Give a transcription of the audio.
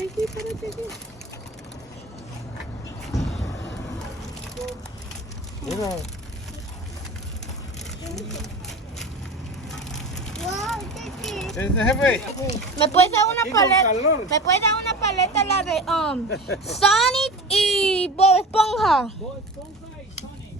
aquí, párate aquí. Mira. Jefe. ¿Me puedes dar una paleta? ¿Me puedes dar una paleta la de Sonic y Bob Esponja? Bob Esponja y Sonic.